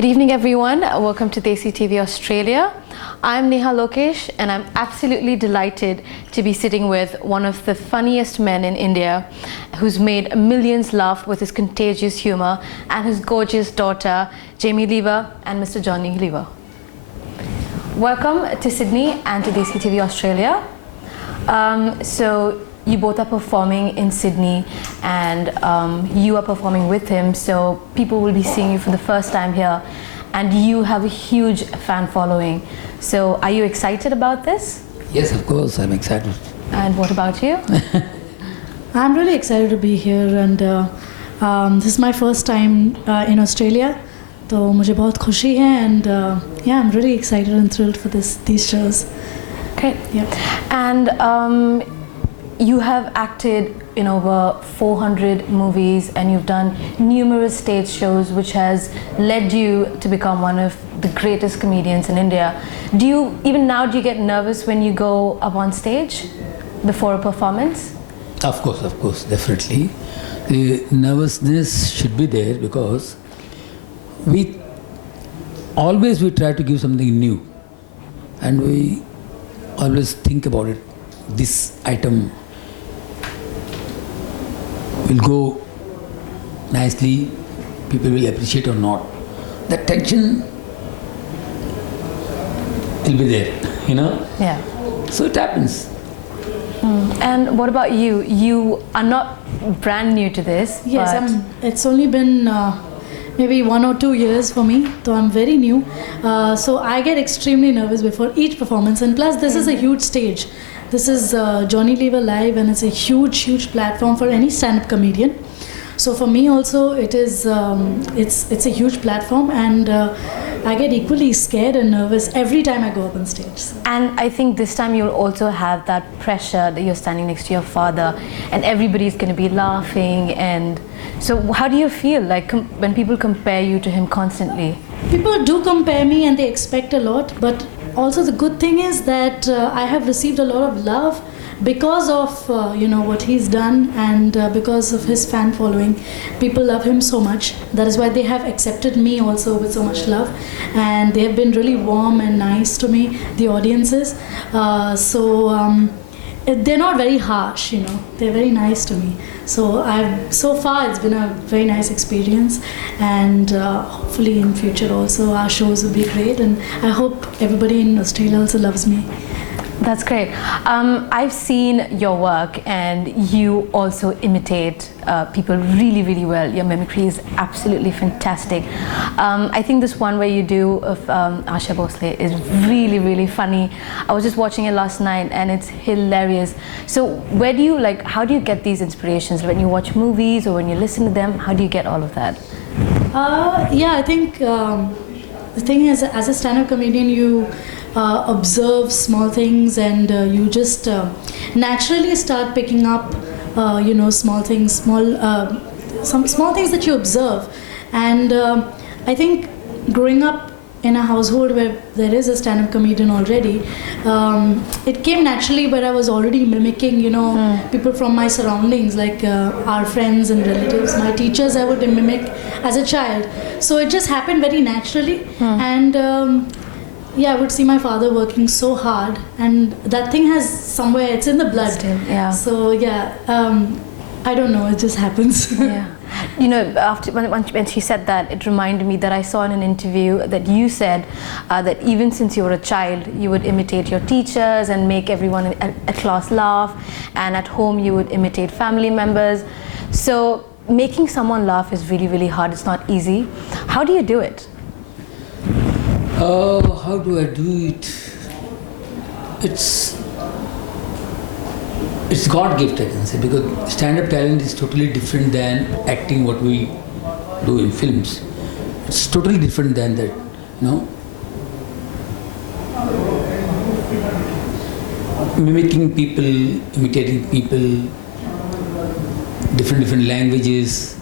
Good evening, everyone. Welcome to Desi TV Australia. I'm Neha Lokesh, and I'm absolutely delighted to be sitting with one of the funniest men in India, who's made millions laugh with his contagious humor, and his gorgeous daughter, Jamie Lever, and Mr. Johny Lever. Welcome to Sydney and to Desi TV Australia. So you both are performing in Sydney, and you are performing with him, so people will be seeing you for the first time here, and you have a huge fan following. So are you excited about this? Yes, of course, I'm excited. And what about you? I'm really excited to be here, and this is my first time in Australia. So मुझे बहुत खुशी है, and yeah, I'm really excited and thrilled for these shows. Okay. Yeah. And you have acted in over 400 movies, and you've done numerous stage shows, which has led you to become one of the greatest comedians in India. Do you get nervous when you go up on stage before a performance? Of course, definitely. The nervousness should be there because we try to give something new, and we always think about it. This item will go nicely, people will appreciate or not. The tension will be there, you know? Yeah. So it happens. And what about you? You are not brand new to this. Yes, but it's only been maybe 1 or 2 years for me, so I'm very new. So I get extremely nervous before each performance, and plus this is a huge stage. This is Johny Lever Live, and it's a huge platform for any stand-up comedian. So for me also, it is it's a huge platform, and I get equally scared and nervous every time I go up on stage. And I think this time you'll also have that pressure that you're standing next to your father, and everybody's going to be laughing. And so how do you feel like when people compare you to him constantly? People do compare me, and they expect a lot, but also the good thing is that I have received a lot of love because of what he's done, and because of his fan following. People love him so much. That is why they have accepted me also with so much love, and they have been really warm and nice to me, the audiences. They're not very harsh, they're very nice to me. So far it's been a very nice experience, and hopefully in future also our shows will be great, and I hope everybody in Australia also loves me. That's great. I've seen your work, and you also imitate people really well. Your mimicry is absolutely fantastic. I think this one where you do of Asha Bhosle is really funny. I was just watching it last night, and it's hilarious. So how do you get these inspirations? When you watch movies or when you listen to them, how do you get all of that? Yeah, I think the thing is, as a stand-up comedian, you observe small things, and you just naturally start picking up small things, some small things that you observe. And I think growing up in a household where there is a stand-up comedian already, it came naturally, where I was already mimicking people from my surroundings, like our friends and relatives, my teachers. I would mimic as a child, so it just happened very naturally. And yeah, I would see my father working so hard, and that thing has somewhere, it's in the blood. Still, yeah. So yeah, I don't know, it just happens. Yeah. After when she said that, it reminded me that I saw in an interview that you said that even since you were a child, you would imitate your teachers and make everyone at class laugh, and at home you would imitate family members. So making someone laugh is really hard. It's not easy. How do you do it? How do I do it? It's God gift, I can say, because stand-up talent is totally different than acting what we do in films. It's totally different than that, Mimicking people, imitating people, different languages,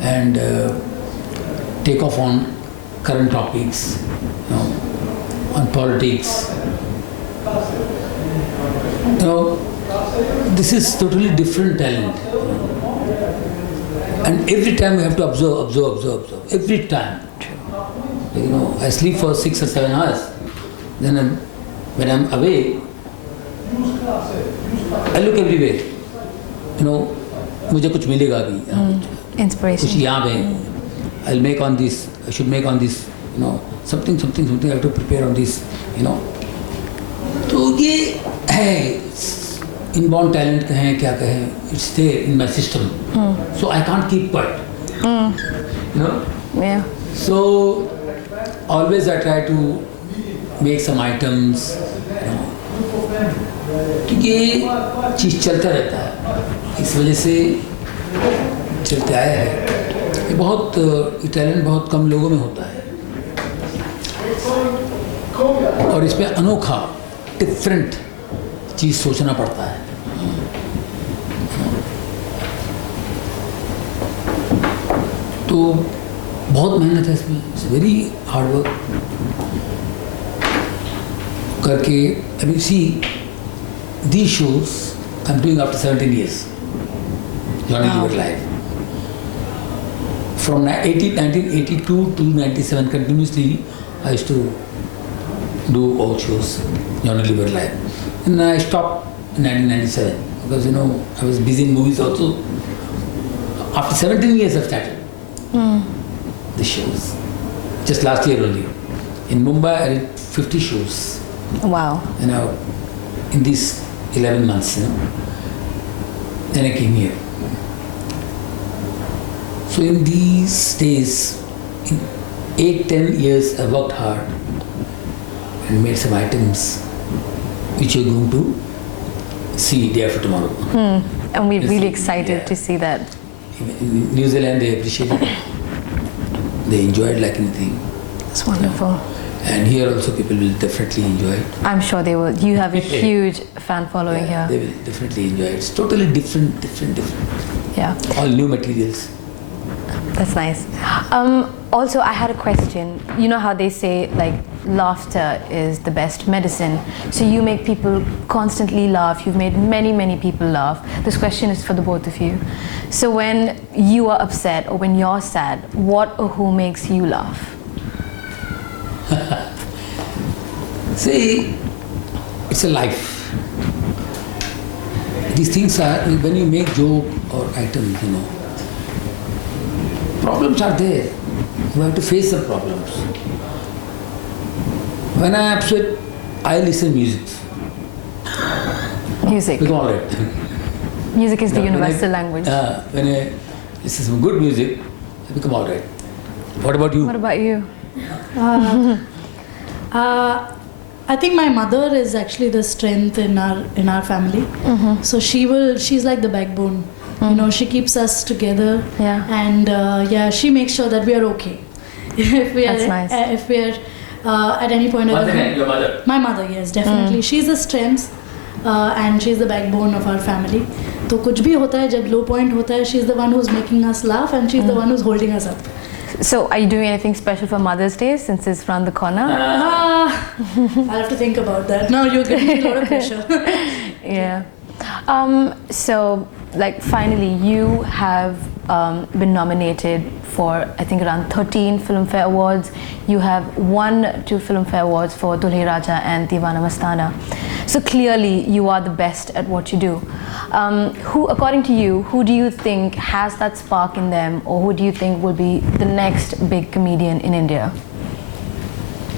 and take off on current topics, on politics. This is totally different talent. And every time we have to observe. Every time. I sleep for 6 or 7 hours. Then when I'm away, I look everywhere. मुझे कुछ मिलेगा अभी. कुछ Inspiration. यहाँ पे. I'll make on this. I should make on this. Something. I have to prepare on this. तो ये है inborn talent कहें क्या कहें. It's there in my system. So I can't keep quiet. Yeah. So always I try to make some items. तो ये चीज़ चलता रहता है. इस वजह से चलते आया है. ये बहुत टैलेंट बहुत कम लोगों में होता है और इसमें अनोखा डिफरेंट चीज़ सोचना पड़ता है. तो बहुत मेहनत है इसमें. इट्स वेरी हार्ड वर्क करके. अभी सी these shows I'm doing after 17 years. Johny Liver Live. From 1982 to 97 continuously I used to do all shows, Johny Liver Live. And I stopped in 1997 because I was busy in movies also. After 17 years I've started the shows. Just last year only. In Mumbai I did 50 shows. Wow. In these 11 months, then I came here. So in these days, in 8-10 years, I worked hard and made some items which you're going to see day after tomorrow. And we're really excited to see that. In New Zealand, they appreciated it. They enjoyed like anything. That's wonderful. And here also people will definitely enjoy it. I'm sure they will. You have a huge fan following here. They will definitely enjoy it. It's totally different. Yeah. All new materials. That's nice. Also, I had a question. You know how they say like laughter is the best medicine. So you make people constantly laugh. You've made many people laugh. This question is for the both of you. So when you are upset or when you're sad, what or who makes you laugh? See, it's a life. These things are, when you make joke or items, problems are there. You have to face the problems. When I am upset, I listen music. Music. Become all right. Music is the universal language. When I listen to good music, I become all right. What about you? What about you? I think my mother is actually the strength in our family. So she's like the backbone. She keeps us together. Yeah. And she makes sure that we are okay. If we are, That's nice. If we are at any point. Once again, your mother. My mother, yes, definitely. She's the strength and she's the backbone of our family. तो कुछ भी होता है जब low point होता है, she's the one who's making us laugh and she's the one who's holding us up. So are you doing anything special for Mother's Day since it's around the corner? I'll have to think about that. Now you're giving me a lot of pressure. Yeah. So like finally you have been nominated for I think around 13 Filmfare Awards. You have won 2 Filmfare Awards for Dulhe Raja and Deewana Mastana. So clearly you are the best at what you do. Who, according to you, who do you think has that spark in them, or who do you think will be the next big comedian in India?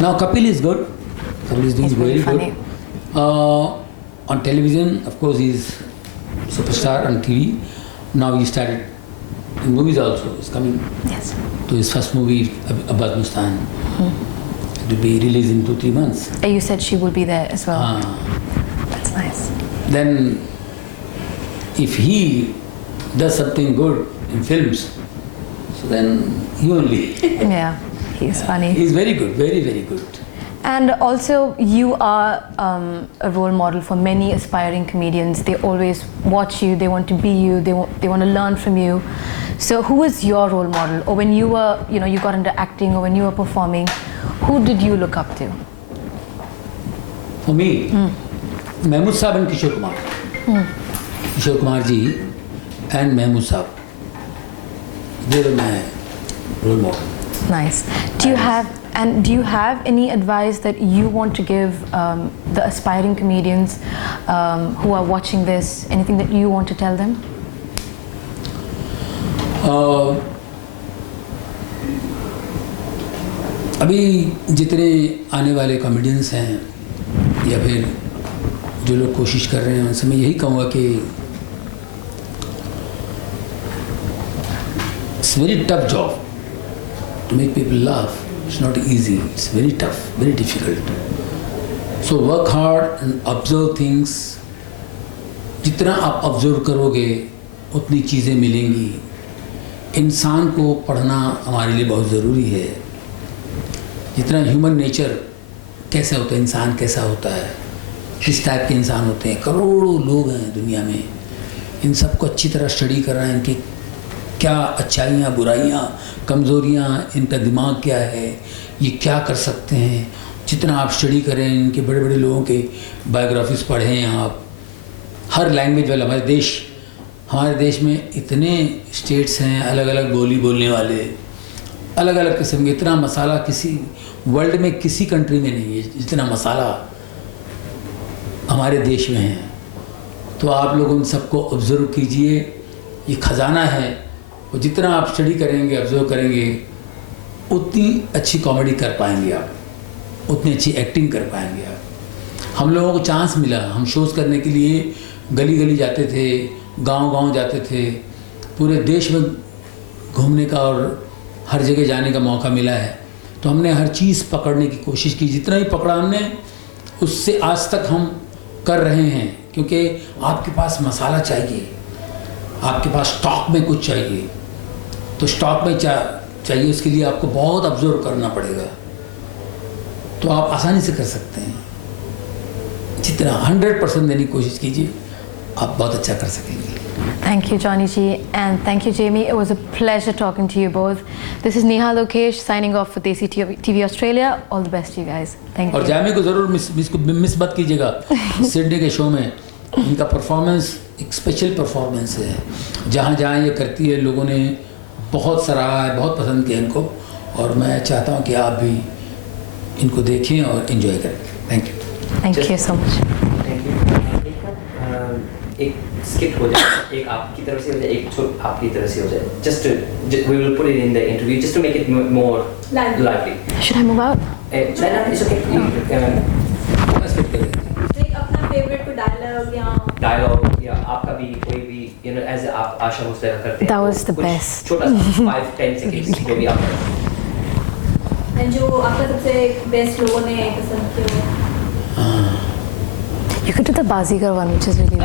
Now Kapil is good. Kapil is doing He's very very funny. good. On television, of course, he's superstar on TV. Now he started in movies also. He's coming Yes. to his first movie, Abbas Mustan. It will be released in 2-3 months. You said she will be there as well. That's nice. Then, if he does something good in films, so then he only. Yeah, he's funny. He's very good, very, very good. And also, you are a role model for many aspiring comedians. They always watch you, they want to be you, they want to learn from you. So who was your role model? Or when you were, you got into acting, or when you were performing, who did you look up to? For me, Mahmood Saab and Kishore Kumar. Kishore Kumar ji and Mahmood Saab. They were my role model. Nice. Do you have any advice that you want to give the aspiring comedians who are watching this? Anything that you want to tell them? अभी जितने आने वाले comedians हैं या फिर जो लोग कोशिश कर रहे हैं उनसे मैं यही कहूँगा कि it's very tough job to make people laugh. It's not easy, it's very tough, very difficult. So work hard and observe things. जितना आप ऑब्जर्व करोगे उतनी चीज़ें मिलेंगी. इंसान को पढ़ना हमारे लिए बहुत ज़रूरी है. जितना ह्यूमन नेचर कैसे होता है, इंसान कैसा होता है, किस टाइप के इंसान होते हैं, करोड़ों लोग हैं दुनिया में. इन सबको अच्छी तरह स्टडी करना है. इनकी क्या अच्छाइयाँ, बुराइयाँ, कमज़ोरियाँ, इनका दिमाग क्या है, ये क्या कर सकते हैं. जितना आप स्टडी करें, इनके बड़े बड़े लोगों के बायोग्राफीज पढ़ें आप. हर लैंग्वेज वाला हमारे देश में इतने स्टेट्स हैं, अलग अलग बोली बोलने वाले, अलग अलग किस्म के. इतना मसाला किसी वर्ल्ड में किसी कंट्री में नहीं है जितना मसाला हमारे देश में है. तो आप लोग उन सबको ऑब्ज़र्व कीजिए. ये ख़जाना है. और जितना आप स्टडी करेंगे, ऑब्ज़र्व करेंगे, उतनी अच्छी कॉमेडी कर पाएंगे आप, उतनी अच्छी एक्टिंग कर पाएंगे आप. हम लोगों को चांस मिला, हम शोज़ करने के लिए गली गली जाते थे, गांव-गांव जाते थे. पूरे देश में घूमने का और हर जगह जाने का मौका मिला है. तो हमने हर चीज़ पकड़ने की कोशिश की. जितना भी पकड़ा हमने, उससे आज तक हम कर रहे हैं. क्योंकि आपके पास मसाला चाहिए, आपके पास स्टॉक में कुछ चाहिए. तो स्टॉक में चाहिए, उसके लिए आपको बहुत ऑब्जर्व करना पड़ेगा. तो आप आसानी से कर सकते हैं. जितना 100% देने की कोशिश कीजिए, आप बहुत अच्छा कर सकेंगे. Thank you, Johny ji, and thank you, Jamie. It was a pleasure talking to you both. This is Neha, Lokesh signing off for Desi TV Australia. All the best to you guys. Thank you. और जामी को ज़रूर miss मत कीजिएगा Sydney के show में. इनका performance एक special performance है. जहाँ जहाँ ये करती है, लोगों ने बहुत सराहा है, बहुत पसंद किया इनको. और मैं चाहता हूँ कि आप भी इनको देखें और इन्जॉय करें. Thank you. Thank you so much. Thank you. एक स्किट हो जाए, एक आपकी तरफ से हो जाए, एक छोट आपकी तरफ से हो जाए. Just we will put it in the interview just to make it more lively. Should I move out? It's okay. एक अपना फेवरेट कोई डायलॉग या आपका भी कोई भी as आप आशा भोसले का करते हैं. That was the कुछ best. छोटा सा 5-10 seconds जो भी आप जो आपका सबसे बेस्ट लोगों ने पसंद किया हो. You could do the Bazigar one, which is really